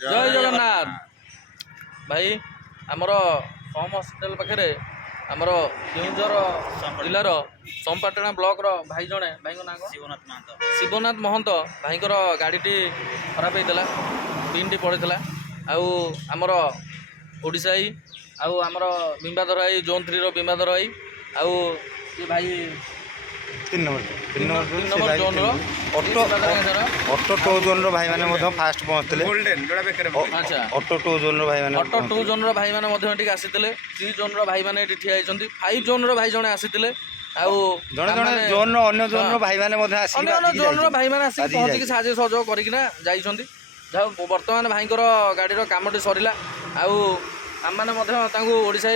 जय जगन्नाथ भाई आमर सम हस्पिटाल पाखे आमर केउझर जिलार सोमपाटଣା ब्लॉक रो भाई जने भाई ना शिवनाथ महंत भाई गाड़ी खराब होता पिन टी पड़ता आमर ओडिशाई आमर बिंबाधर भाई जोन 3 रो बिंबाधर भाई आउ ये भाई 3 नंबर जोन रो ऑटो 2 जोन रो भाई माने फास्ट पहुंचले गोल्डन जोड़ा बेकर अच्छा ऑटो 2 जोन रो भाई माने ऑटो 2 जोन रो भाई माने आसीथिले 3 जोन रो भाई माने ठिया आइछंती 5 जोन रो भाई जणे आसीथिले जने जने जोन रो अन्य जोन रो भाई माने आसी अन्य जोन रो भाई माने आसी पहुंची के साजे सहयोग करिकिना जाइछंती वर्तमान भाई गाड़ी रो कामटी सरिला आम मैंने ओडिशा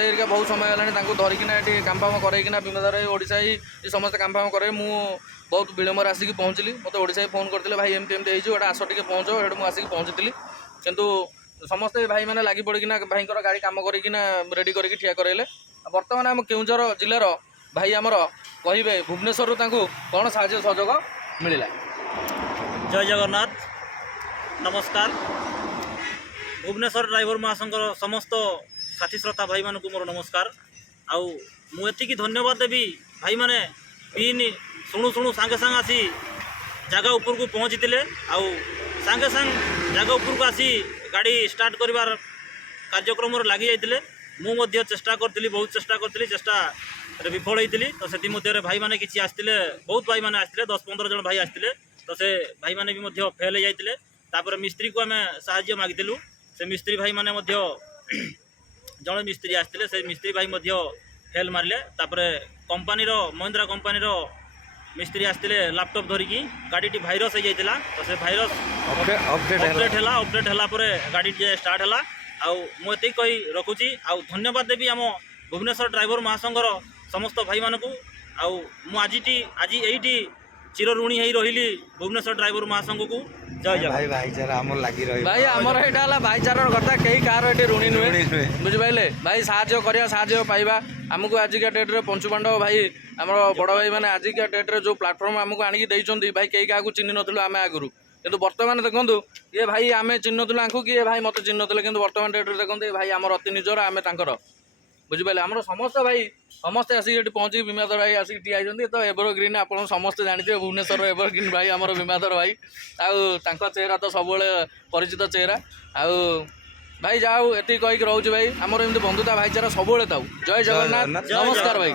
एरिया बहुत समय है धरिकिना ये काम फाम करना बिंबाधर ओडिशा समस्त काम फाम करे मु बहुत विलम्बर आसिक पहुँचली मत ओडिशा फोन करते भाई एमती एमती होटा आस टे पहुँच हेटू मुझे आसिक पहुँची किंतु समस्ते भाई मैंने लगी पड़ना भाई गाड़ी कम करना रेडी करके ठिया कराइले बर्तमान आम केउझर जिलार भाई आमर कहे भुवनेश्वर कौन साहाय्य सहयोग मिलला। जय जगन्नाथ नमस्कार भुवनेश्वर ड्राइवर महासंघर समस्त साथी श्रोता भाई मानक मोर नमस्कार आउ मुझे धन्यवाद देवी भाई माने पिन शुणु शुणु सांगे सांग आसी जगह ऊपर को पहुँची थे आउ सांगे सांग जगह ऊपर को आसी गाड़ी स्टार्ट कर कार्यक्रम लगी जाते मुझे चेष्टा करी बहुत चेष्टा करी चेष्टा विफल होती तो से भाई मैंने किसी आसते बहुत भाई मैंने आसते 10-15 जन भाई आसते तो से भाई मैंने भी फेल हो जाते मिस्त्री को आम साहाय्य मागिलु से मिस्त्री भाई माने जड़े मिस्त्री आसते से मिस्त्री भाई फेल मारे कंपानी महिंद्रा कंपानी मिस्त्री आसते लैपटॉप धरिकी गाड़ी भाइरस हो जाता तो से भाइरस अपडेट है गाड़ी स्टार्ट है आते कही रखुची धन्यवाद देवी आम भुवनेश्वर ड्राइवर महासंघर समस्त भाई मानक आज यही चिर ऋणी हो रही भुवनेश्वर ड्राइवर महासंघ को जय जय भाई आमर यहाँ भाईचार कथा कहीं कार ऋणी नुहे बुझे भाई साहाय्य पाइबा आमको आजिका डेट्रे पंचुपांडव भाई आम बड़ भाई मैंने आजिका डेट्रे जो प्लाटफर्म आमको आनिकी भाई कई क्या चिन्ह नु आम आगु किंतु वर्तमान देखो ये भाई आम चिन्ह नु आंखू कि भाई मत चिन्ह कि वर्तमान डेट्रे देखते भाई आम अति निजर आम तर बुझिपारे आम समस्त भाई समस्ते आसिक पहुँची बिंबाधर भाई आसिक ठिया तो एवरग्रीन आप समस्ते जानते भुवनेश्वर एवरग्रीन भाई आम बिंबाधर भाई आउ चेहरा तो सब परिचित चेहरा आउ भाई जाऊ एति कहीकि रोचे भाई आमर एमती बंधुता भाईचारा सब था जय जगन्नाथ नमस्कार भाई।